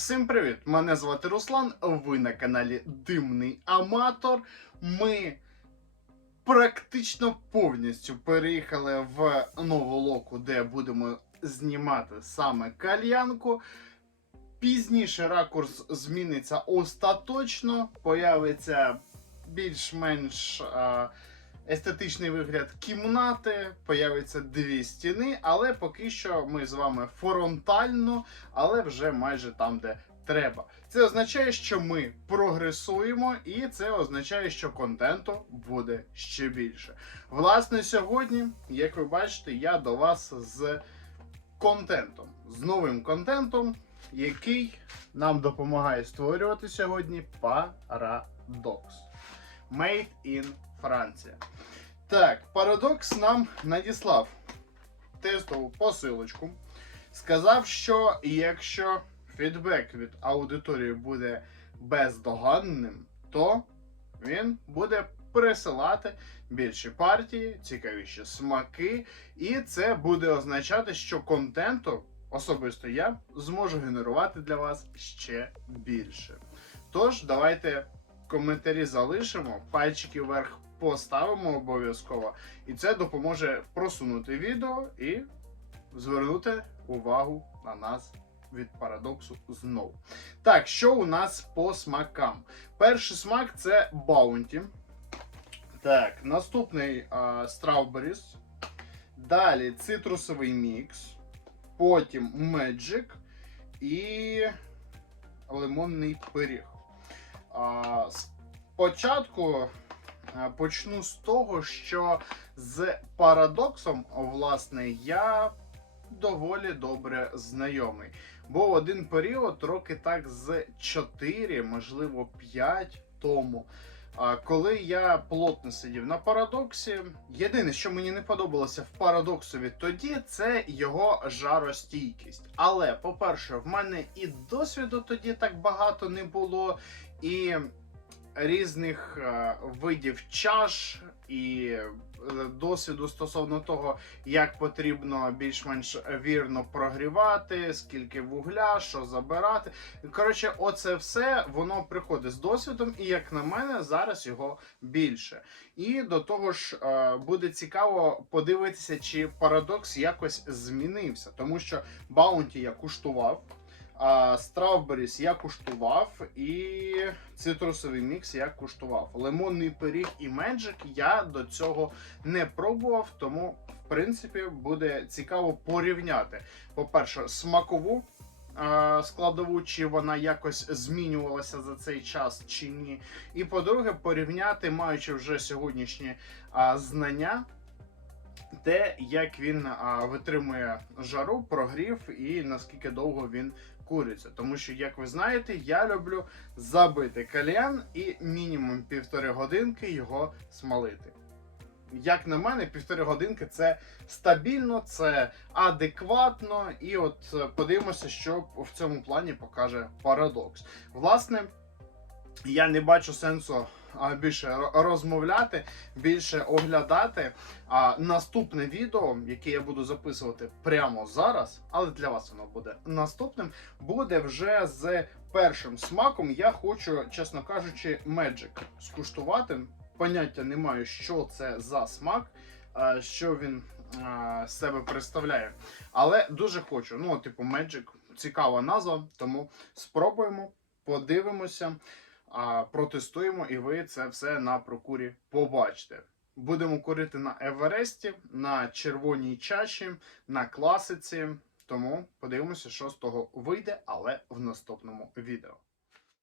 Всім привіт! Мене звати Руслан. Ви на каналі Димний Аматор. Ми практично повністю переїхали в нову локу, де будемо знімати саме кальянку. Пізніше ракурс зміниться остаточно, появиться більш-менш а, естетичний вигляд кімнати, появиться дві стіни, але поки що ми з вами фронтально, але вже майже там, де треба. Це означає, що ми прогресуємо, і це означає, що контенту буде ще більше. Власне, сьогодні, як ви бачите, я до вас з контентом, з новим контентом, який нам допомагає створювати сьогодні Paradox. Made in Франція. Так, Paradox нам надіслав тестову посилочку. Сказав, що якщо фідбек від аудиторії буде бездоганним, то він буде присилати більші партії, цікавіші смаки, і це буде означати, що контенту особисто я зможу генерувати для вас ще більше. Тож, давайте коментарі залишимо, пальчики вверх поставимо обов'язково, і це допоможе просунути відео і звернути увагу на нас від парадоксу знову. Так, що у нас по смакам? Перший смак це Bounty. Так, наступний Strawberries. Далі цитрусовий мікс. Потім Magic і лимонний пиріг. А, Спочатку почну з того, що з парадоксом, власне, я доволі добре знайомий. Був один період, роки так з 4, можливо, 5 тому. Коли я плотно сидів на парадоксі, єдине, що мені не подобалося в парадоксові тоді, це його жаростійкість. Але, по-перше, в мене і досвіду тоді так багато не було, і різних е, видів чаш, і е, досвіду стосовно того, як потрібно більш-менш вірно прогрівати, скільки вугля, що забирати. Коротше, оце все воно приходить з досвідом, і як на мене, зараз його більше. І до того ж, е, буде цікаво подивитися, чи парадокс якось змінився, тому що Баунті я куштував. А Strawberries я куштував, і цитрусовий мікс я куштував. Лимонний пиріг і Magic я до цього не пробував, тому в принципі буде цікаво порівняти. По-перше, смакову складову, чи вона якось змінювалася за цей час, чи ні. І по-друге, порівняти, маючи вже сьогоднішні знання. Те, як він а, витримує жару, прогрів і наскільки довго він куриця. Тому що, як ви знаєте, я люблю забити кальян і мінімум півтори годинки його смалити. Як на мене, півтори годинки це стабільно, це адекватно, і от е, подивимося, що в цьому плані покаже парадокс. Власне, я не бачу сенсу більше розмовляти, більше оглядати. А наступне відео, яке я буду записувати прямо зараз, але для вас воно буде наступним, буде вже з першим смаком. Я хочу, чесно кажучи, Magic скуштувати. Поняття не маю, що це за смак, що він з себе представляє. Але дуже хочу. Ну, типу, Magic цікава назва, тому спробуємо, подивимося протестуємо, і ви це все на прокурі побачите. Будемо курити на Евересті, на червоній чаші, на класиці. Тому подивимося, що з того вийде, але в наступному відео.